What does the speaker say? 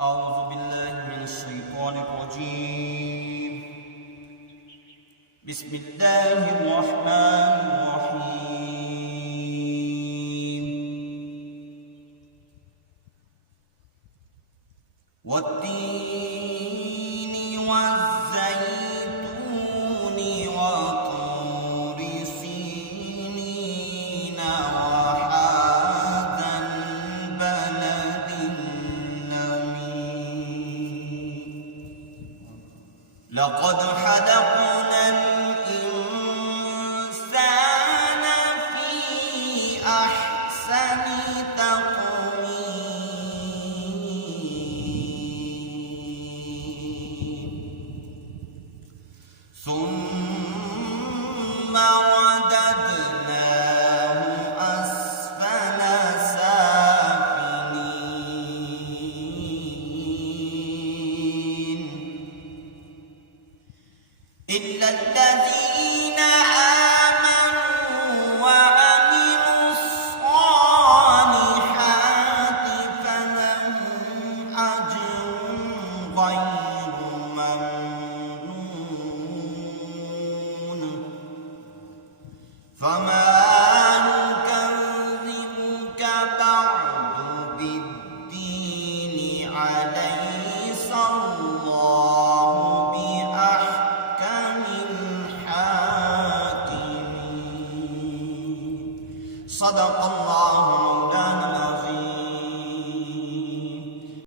أعوذ بالله من الشيطان الرجيم. بسم الله الرحمن الرحيم. والتين والزيتون وطور سينين وهذا البلد الأمين. لقد خلقنا الإنسان في أحسن تقويم ثم رددناه أسفل سافلين إلا الذين آمنوا وعملوا الصالحات فلهم أجر غير ممنون. فما